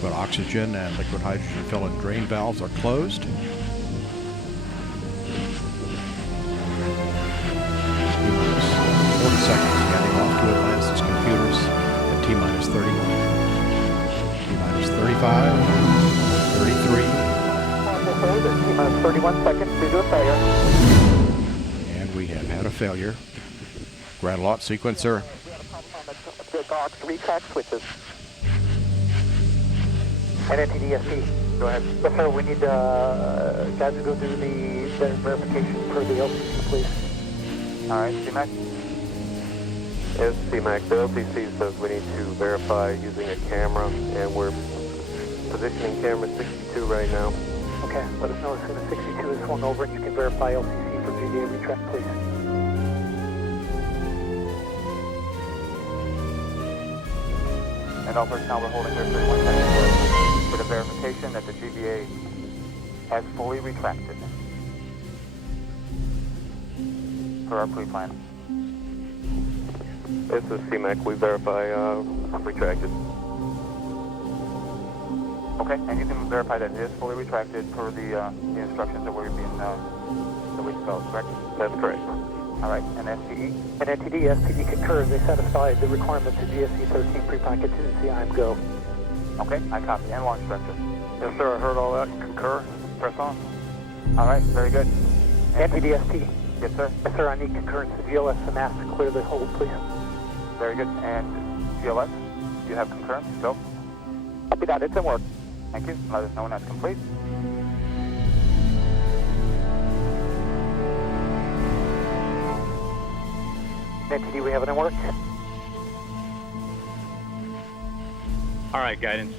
But oxygen and liquid hydrogen fill and drain valves are closed. T-minus 40 seconds, getting off to Atlantis' computers at T-minus 31. T-minus 35, 33. Hold at T-minus 31 seconds due to a failure. And we have had a failure. Ground launch sequencer. We had a problem on the dogs retract switches. NNTDSP. Go ahead. Yes, sir. We need guys to go do the verification for the LCC, please. All right, C-Mac. Yes, C-Mac. The LCC says we need to verify using a camera, and we're positioning camera 62 right now. Okay. Let us know as soon as 62 is swung over and you can verify LCC for GDA retract, please. And all personnel, we're holding here 31 seconds for the verification that the GBA has fully retracted for our pre-plan. This is C-Mac. We verify retracted. Okay, and you can verify that it is fully retracted per the instructions that we're being that we developed, correct? That's correct. All right, and STE? And NTD, STD concurs. They satisfied the requirements of GSC 13 pre-plan contingency. I'm go. Okay, I copy. And launch structure. Yes, sir. I heard all that. Concur. Press on. All right, very good. NTD, ST. Yes, sir. Yes, sir. I need concurrence to GLS and mass to clear the hold, please. Very good. And GLS, you have concurrence? Go. Copy that. It's in work. Thank you. Let us know when that's complete. NTD, we have it in work. All right, guidance.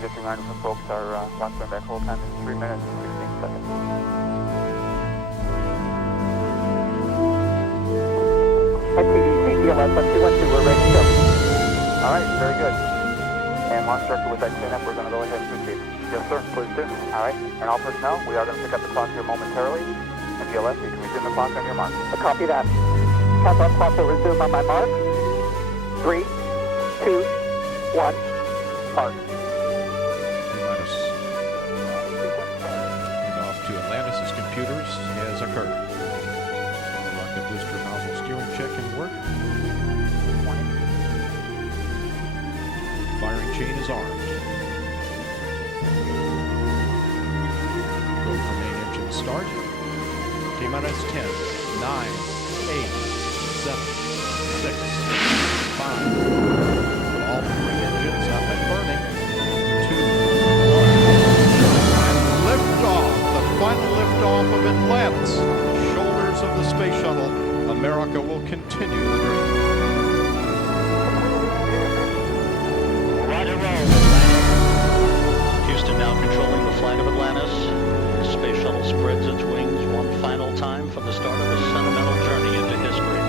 Just a reminder for folks, our launch back hold time is 3 minutes and 16 seconds. NTD, GLS, let's see what we're ready to go. All right, very good. And launch director with that cleanup, we're going to go ahead and proceed. Yes, sir, please do. All right, and all personnel, we are going to pick up the clock here momentarily. And GLS, you can resume the clock on your mark. Copy that. Countdown clock will resume on my mark. 3, 2, 1, mark. T-minus off to Atlantis' computers has occurred. Rocket booster nozzle steering check in work. Firing chain is armed. Go for main engine start. T-minus 10, 9, 8, 7, 6, 5. All three engines up and burning. 2, 1. And liftoff. The final liftoff of Atlantis. Shoulders of the space shuttle. America will continue the dream. Houston now controlling the flight of Atlantis. The space shuttle spreads its wings one final time for the start of a sentimental journey into history.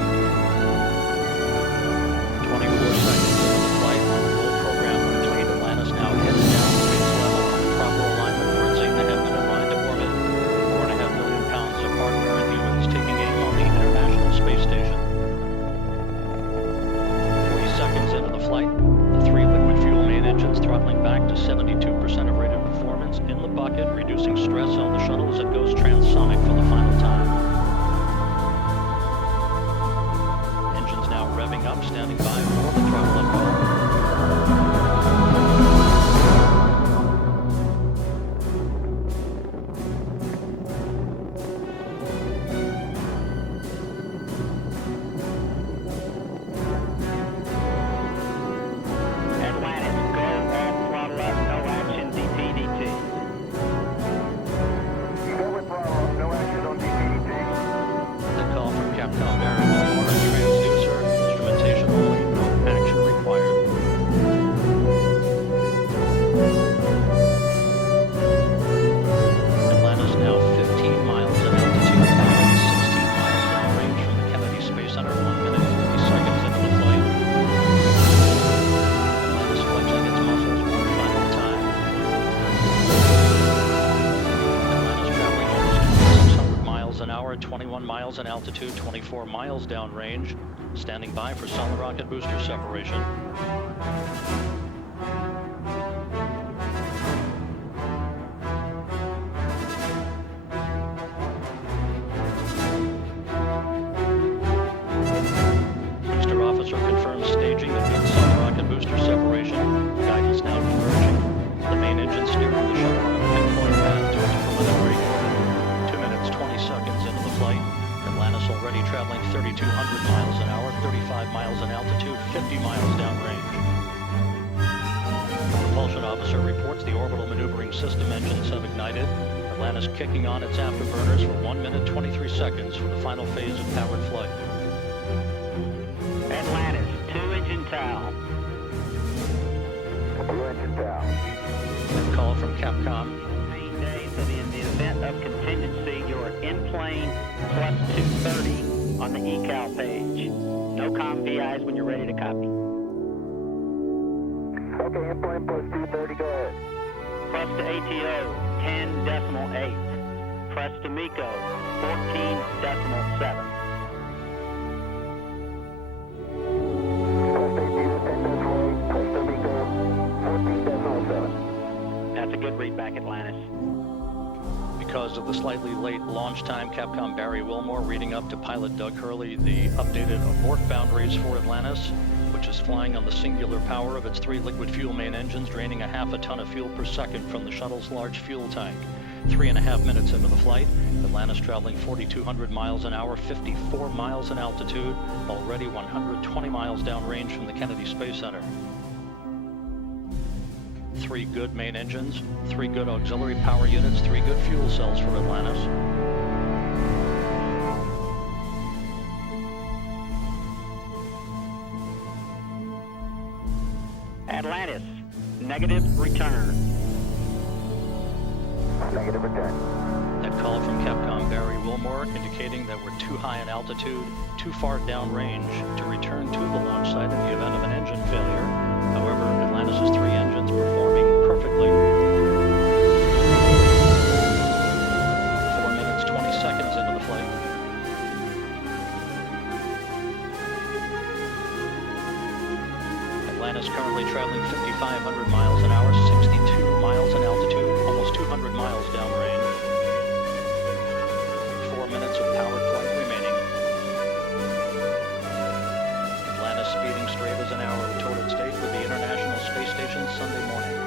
24 seconds into the flight, roll program complete. Atlantis now heads down to its level on proper alignment for its aim to heaven and line to orbit. 4.5 million pounds of hardware and humans taking aim on the International Space Station. 40 seconds into the flight, the three liquid fuel main engines throttling back to 72% of rated performance in the bucket, reducing stress on the shuttle as it goes transonic for the final time. Engines now revving up, standing by for the throttle and go. The call from Capcom Barry Baltimore, transducer, instrumentation only. 21 miles in altitude, 24 miles downrange. Standing by for solid rocket booster separation. Booster officer confirms staging of good solid rocket booster separation. Guidance now converging. The main engine steering the shuttle on a pinpoint path to its preliminary orbit. 2 minutes, 20 seconds into the flight. Atlantis already traveling 3,200 miles an hour, 35 miles in altitude, 50 miles downrange. Propulsion officer reports the orbital maneuvering system engines have ignited. Atlantis kicking on its afterburners for 1 minute, 23 seconds for the final phase of powered flight. Atlantis, 2-engine TOW. 2-engine TOW. And call from Capcom. 15 days, so in the event of contingency, you're in plane plus 230 on the ECAL page. No comm VIs when you're ready to copy. Okay, in plane plus 230, go ahead. Plus to ATO, 10.8. Press to MECO, 14.7. That's a good read back, Atlantis. Because of the slightly late launch time, Capcom Barry Wilmore reading up to pilot Doug Hurley the updated abort boundaries for Atlantis, which is flying on the singular power of its 3 liquid fuel main engines, draining a half a ton of fuel per second from the shuttle's large fuel tank. 3.5 minutes into the flight, Atlantis traveling 4,200 miles an hour, 54 miles in altitude, already 120 miles downrange from the Kennedy Space Center. 3 good main engines, 3 good auxiliary power units, 3 good fuel cells for Atlantis. Atlantis, negative return. Negative return. That call from Capcom Barry Wilmore indicating that we're too high in altitude, too far downrange to return to the launch site in the event of an engine failure. However, Atlantis' 3 engines performing perfectly. 4 minutes, 20 seconds into the flight. Atlantis currently traveling 5,500 miles an hour, 62 miles in altitude, almost 200 miles downrange. 4 minutes of powered flight remaining. Atlantis speeding straight as an arrow toward its date with the International Space Station Sunday morning.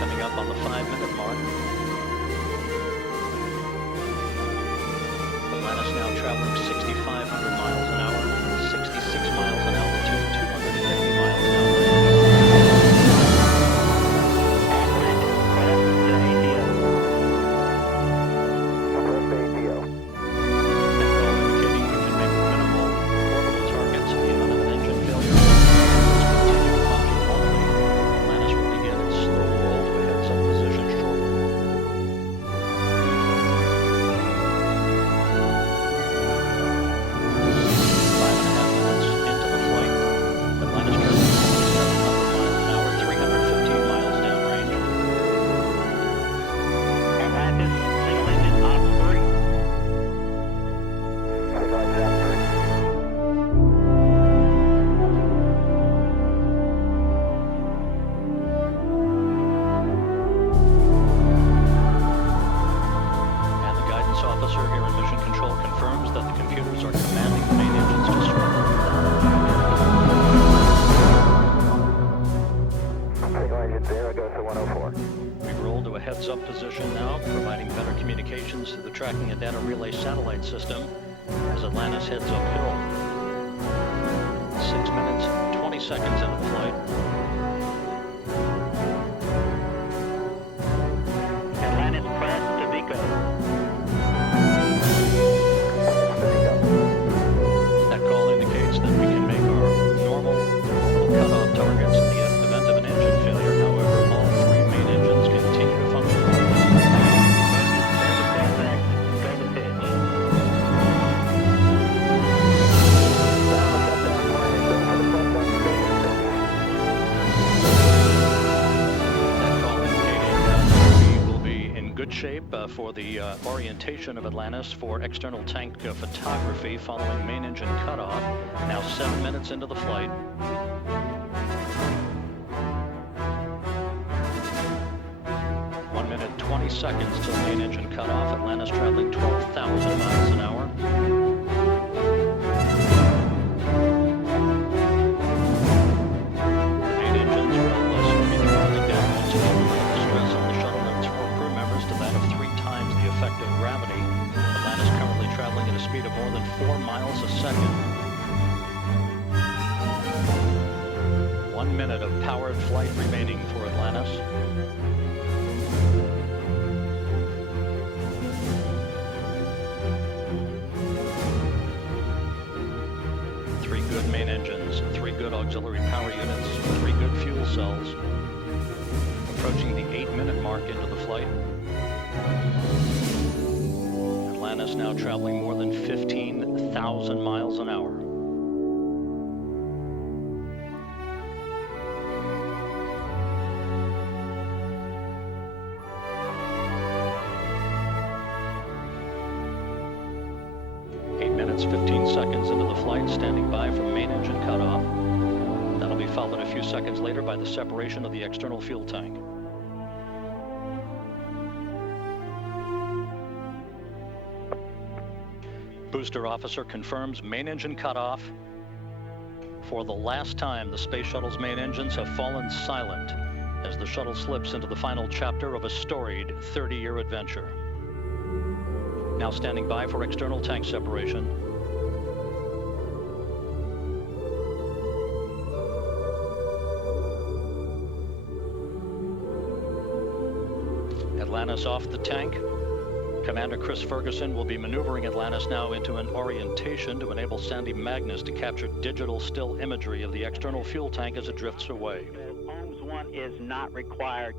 Coming up on the 5-minute mark. Atlantis now traveling 6,500 miles an hour, 66 miles in altitude, 250 miles downrange. Heads-up position now, providing better communications to the tracking and data relay satellite system as Atlantis heads uphill. 6 minutes, 20 seconds into the flight. Atlantis press to MECO. That call indicates that we can make our normal cutoff targets in the event of an engine failure. However, all 3 main engines continue to function. good shape for the orientation of Atlantis for external tank photography following main engine cutoff. Now 7 minutes into the flight. Minute 20 seconds till main engine cutoff. Atlantis traveling 12,000 miles an hour. Main engines will be throttling down once again, the stress on the shuttle and its 4 crew members to that of 3 times the effective gravity. Atlantis currently traveling at a speed of more than 4 miles a second. 1 minute of powered flight remaining for Atlantis. Main engines, 3 good auxiliary power units, 3 good fuel cells. Approaching the 8-minute mark into the flight. Atlantis now traveling more than 15,000 miles an hour. Minutes, 15 seconds into the flight, standing by for main engine cutoff. That'll be followed a few seconds later by the separation of the external fuel tank. Booster officer confirms main engine cutoff. For the last time, the Space Shuttle's main engines have fallen silent as the shuttle slips into the final chapter of a storied 30-year adventure. Now standing by for external tank separation. Atlantis off the tank. Commander Chris Ferguson will be maneuvering Atlantis now into an orientation to enable Sandy Magnus to capture digital still imagery of the external fuel tank as it drifts away. OMS 1 is not required.